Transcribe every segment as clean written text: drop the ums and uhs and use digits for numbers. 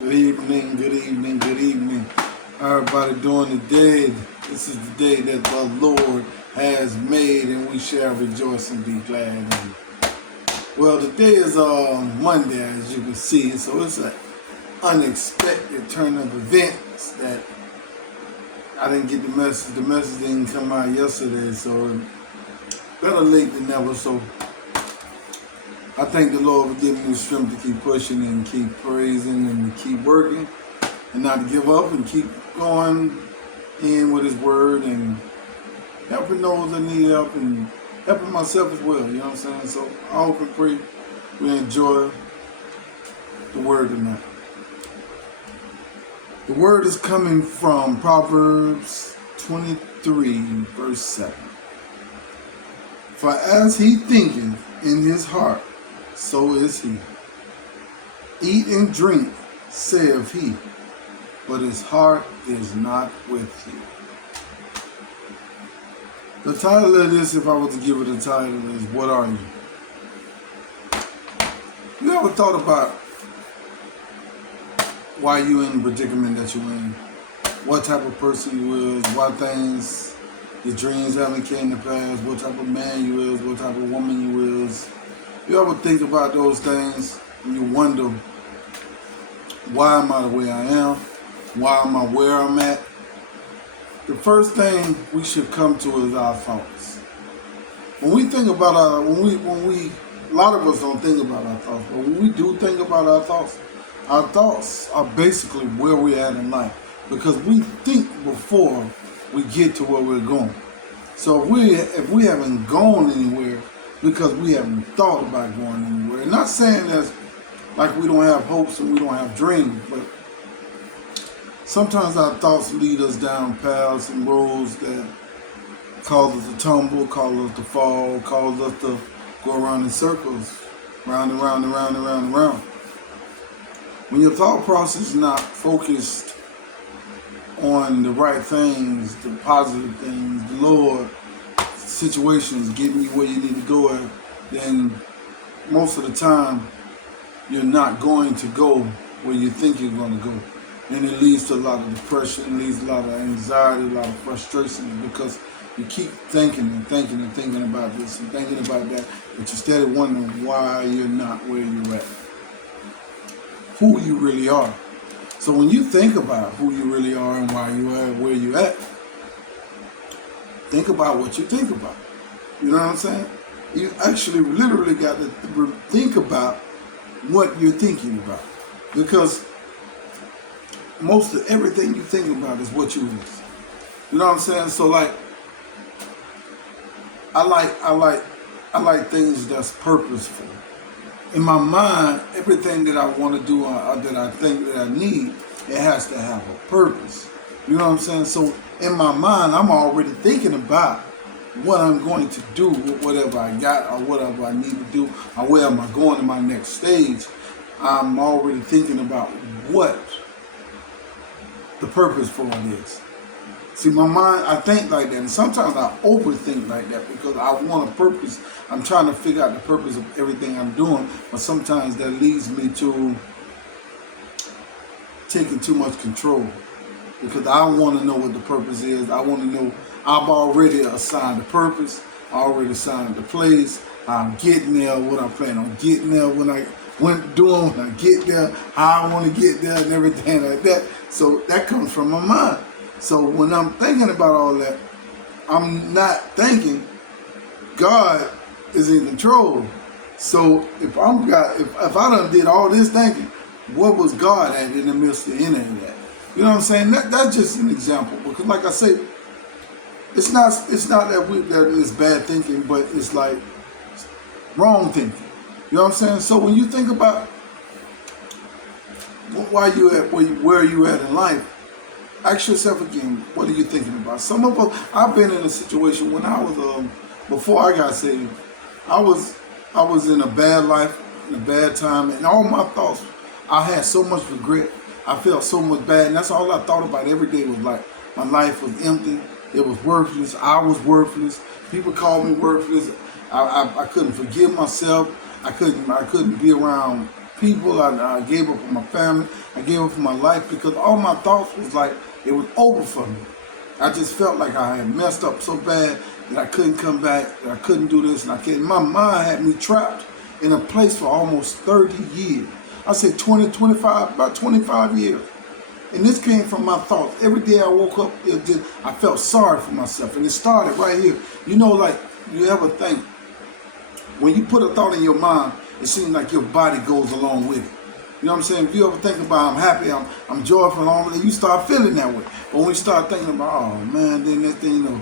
Good evening, good evening, good evening. How everybody doing today? This is the day that the Lord has made, and we shall rejoice and be glad in it. Well, today is Monday, as you can see, so it's an unexpected turn of events that I didn't get the message. The message didn't come out yesterday, so better late than never. So I thank the Lord for giving me the strength to keep pushing and keep praising and to keep working and not to give up and keep going in with His Word and helping those that need help and helping myself as well. You know what I'm saying? So I hope and pray we enjoy the Word tonight. The Word is coming from Proverbs 23, verse 7. For as he thinketh in his heart, so is he. Eat and drink, saith he, but his heart is not with you. The title of this, if I was to give it a title, is What Are You? You ever thought about why you in the predicament that you're in? What type of person you is? What things your dreams haven't came to pass? What type of man you is? What type of woman you is? You ever think about those things and you wonder, why am I the way I am? Why am I where I'm at? The first thing we should come to is our thoughts. When we think about a lot of us don't think about our thoughts, but when we do think about our thoughts are basically where we're at in life, because we think before we get to where we're going. So if we haven't gone anywhere, because we haven't thought about going anywhere. And not saying that like we don't have hopes and we don't have dreams, but sometimes our thoughts lead us down paths and roads that cause us to tumble, cause us to fall, cause us to go around in circles, round and round and round and round and round. When your thought process is not focused on the right things, the positive things, the Lord, situations getting you where you need to go at, then most of the time you're not going to go where you think you're going to go. And it leads to a lot of depression, it leads to a lot of anxiety, a lot of frustration, because you keep thinking and thinking and thinking about this and thinking about that, but you're steady wondering why you're not where you're at, who you really are. So when you think about who you really are and why you are where you're at, think about what you think about. You know what I'm saying? You actually literally got to think about what you're thinking about. Because most of everything you think about is what you is. You know what I'm saying? So like, I like things that's purposeful. In my mind, everything that I want to do that I think that I need, it has to have a purpose. You know what I'm saying? So in my mind, I'm already thinking about what I'm going to do with whatever I got or whatever I need to do or where am I going to my next stage. I'm already thinking about what the purpose for it is. See, my mind, I think like that. And sometimes I overthink like that because I want a purpose. I'm trying to figure out the purpose of everything I'm doing. But sometimes that leads me to taking too much control. Because I want to know what the purpose is. I want to know, I've already assigned the purpose. I already assigned the place. I'm getting there, what I plan on getting there, when I get there, how I want to get there and everything like that. So that comes from my mind. So when I'm thinking about all that, I'm not thinking God is in control. So if I done did all this thinking, what was God at in the midst of any of that? You know what I'm saying? That's just an example, because like I say, it's not that it's bad thinking, but it's like wrong thinking. You know what I'm saying? So when you think about why you at where you at in life, ask yourself again, what are you thinking about? Some of us, I've been in a situation when I was before I got saved, I was in a bad life, in a bad time, and all my thoughts, I had so much regret. I felt so much bad, and that's all I thought about every day was like, my life was empty, it was worthless, I was worthless, people called me worthless, I couldn't forgive myself, I couldn't be around people. I gave up on my family. I gave up on my life because all my thoughts was like it was over for me. I just felt like I had messed up so bad that I couldn't come back, that I couldn't do this, and I can't. My mind had me trapped in a place for almost 30 years. I said 20, 25, about 25 years. And this came from my thoughts. Every day I woke up, I felt sorry for myself. And it started right here. You know, like, you ever think, when you put a thought in your mind, it seems like your body goes along with it. You know what I'm saying? If you ever think about, I'm happy, I'm joyful, and all that, you start feeling that way. But when you start thinking about, oh man, then that thing, you know,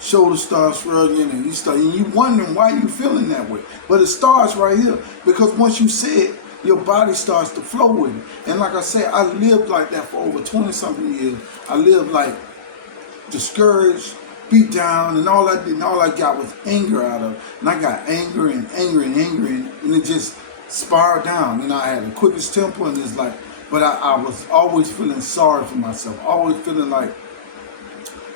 shoulders start shrugging, and you wondering why you feeling that way. But it starts right here, because once you say it, your body starts to flow with it. And like I said, I lived like that for over 20-something years. I lived like discouraged, beat down, and all I got was anger out of it. And I got angry, and it just spiraled down. You know, I had the quickest temper, and it's like, but I was always feeling sorry for myself, always feeling like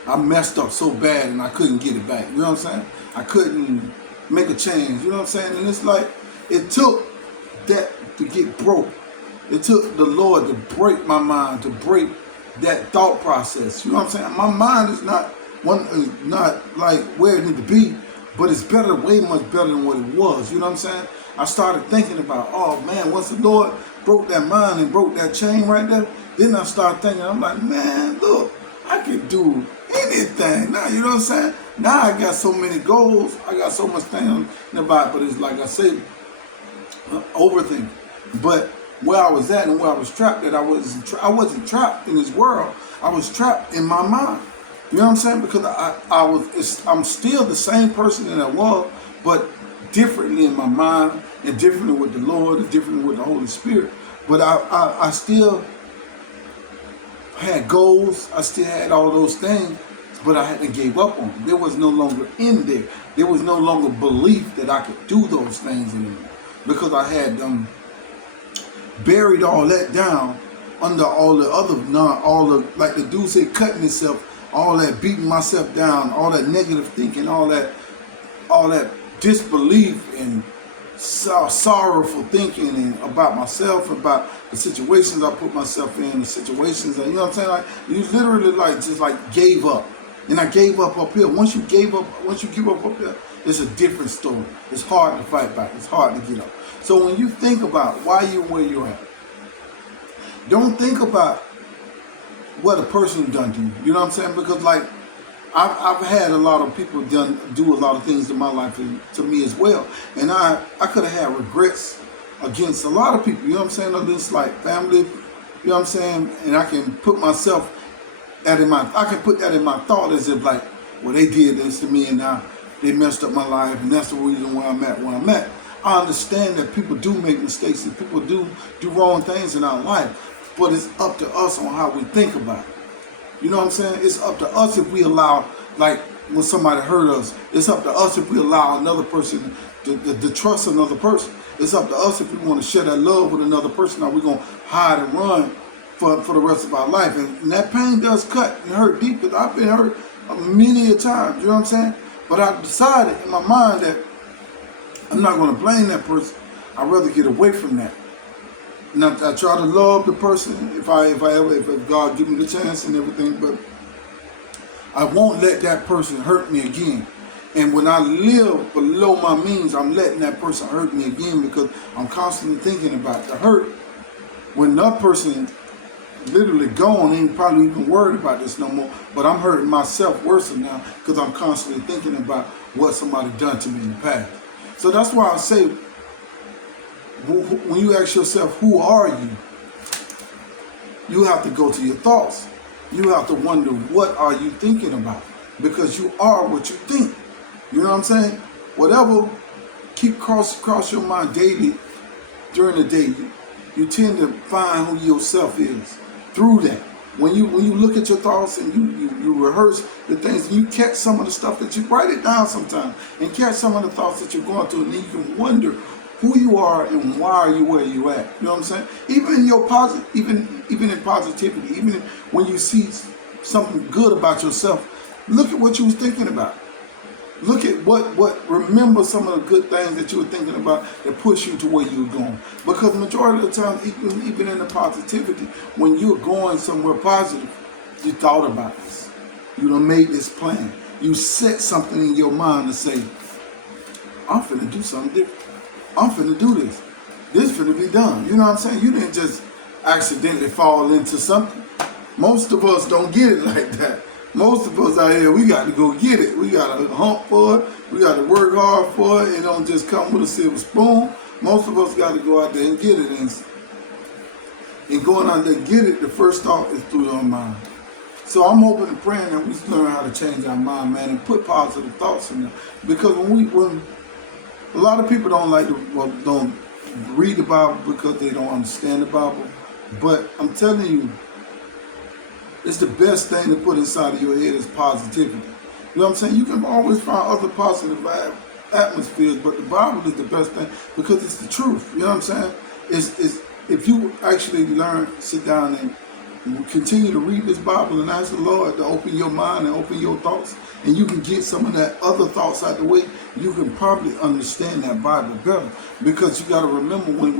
I messed up so bad and I couldn't get it back. You know what I'm saying? I couldn't make a change. You know what I'm saying? And it's like, it took that to get broke. It took the Lord to break my mind, to break that thought process. You know what I'm saying? My mind is not like where it need to be, but it's better, way much better than what it was. You know what I'm saying? I started thinking about, oh man, once the Lord broke that mind and broke that chain right there, then I started thinking, I'm like, man, look, I can do anything now. You know what I'm saying? Now I got so many goals, I got so much things about, but it's like I said, overthinking. But where I was at and where I was trapped, that I wasn't trapped in this world. I was trapped in my mind. You know what I'm saying? Because I'm still the same person that I was, but differently in my mind, and differently with the Lord, and differently with the Holy Spirit. But I still had goals. I still had all those things, but I hadn't gave up on them. There was no longer in there. There was no longer belief that I could do those things anymore, because I had buried all that down under all the other, like the dude said, cutting himself, all that beating myself down, all that negative thinking, all that disbelief and sorrowful thinking and about myself, about the situations I put myself in, the situations, and you know what I'm saying? Like, you literally just gave up. And I gave up here. Once you give up up here, it's a different story. It's hard to fight back. It's hard to get up. So when you think about why you're where you're at, don't think about what a person done to you. You know what I'm saying? Because like, I've had a lot of people do a lot of things in my life to me as well. And I could have had regrets against a lot of people, you know what I'm saying? Against like family, you know what I'm saying? And I can put that in my thought as if like, well, they did this to me and now they messed up my life, and that's the reason why I'm at. I understand that people do make mistakes and people do wrong things in our life, but it's up to us on how we think about it. You know what I'm saying? It's up to us if we allow, like when somebody hurt us, it's up to us if we allow another person to trust another person. It's up to us if we want to share that love with another person, or we're going to hide and run for the rest of our life. And that pain does cut and hurt deep, because I've been hurt many a times, you know what I'm saying? But I decided in my mind that I'm not going to blame that person. I'd rather get away from that. And I try to love the person if God give me the chance and everything, but I won't let that person hurt me again. And when I live below my means, I'm letting that person hurt me again, because I'm constantly thinking about the hurt. When that person literally gone, ain't probably even worried about this no more, but I'm hurting myself worse now because I'm constantly thinking about what somebody done to me in the past. So that's why I say, when you ask yourself, who are you? You have to go to your thoughts. You have to wonder, what are you thinking about? Because you are what you think. You know what I'm saying? Whatever keep cross your mind daily during the day, you tend to find who yourself is through that. When you look at your thoughts and you rehearse the things, and you catch some of the stuff that you write it down sometimes, and catch some of the thoughts that you're going through, and then you can wonder who you are and why are you where you at. You know what I'm saying? Even in your even in positivity, even when you see something good about yourself, look at what you was thinking about. Look at remember some of the good things that you were thinking about that push you to where you were going. Because majority of the time, even in the positivity, when you're going somewhere positive, you thought about this. You done made this plan. You set something in your mind to say, I'm finna do something different. I'm finna do this. This finna be done. You know what I'm saying? You didn't just accidentally fall into something. Most of us don't get it like that. Most of us out here, we got to go get it. We got to hunt for it. We got to work hard for it. It don't just come with a silver spoon. Most of us got to go out there and get it. And going out there and get it, the first thought is through your mind. So I'm hoping and praying that we learn how to change our mind, man, and put positive thoughts in there. Because when a lot of people don't read the Bible because they don't understand the Bible. But I'm telling you, it's the best thing to put inside of your head is positivity. You know what I'm saying? You can always find other positive atmospheres, but the Bible is the best thing because it's the truth. You know what I'm saying? It's if you actually sit down and continue to read this Bible and ask the Lord to open your mind and open your thoughts, and you can get some of that other thoughts out the way, you can probably understand that Bible better. Because you got to remember when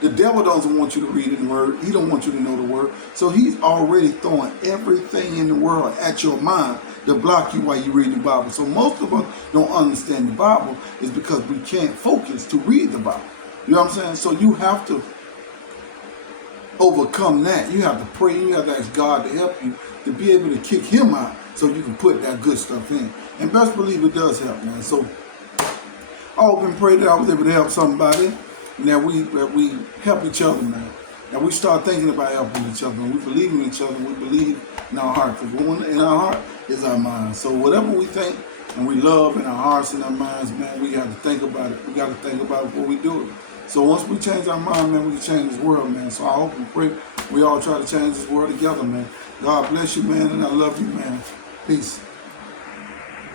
the devil doesn't want you to read in the Word. He don't want you to know the Word. So he's already throwing everything in the world at your mind to block you while you read the Bible. So most of us don't understand the Bible is because we can't focus to read the Bible. You know what I'm saying? So you have to overcome that. You have to pray. You have to ask God to help you to be able to kick him out so you can put that good stuff in. And best believe it does help, man. So I hope and pray that I was able to help somebody and that we help each other, man. That we start thinking about helping each other and we believe in each other and we believe in our heart. Because in our heart is our mind. So whatever we think and we love in our hearts and our minds, man, we got to think about it. We got to think about it before we do it. So once we change our mind, man, we can change this world, man. So I hope and pray we all try to change this world together, man. God bless you, man, and I love you, man. Peace.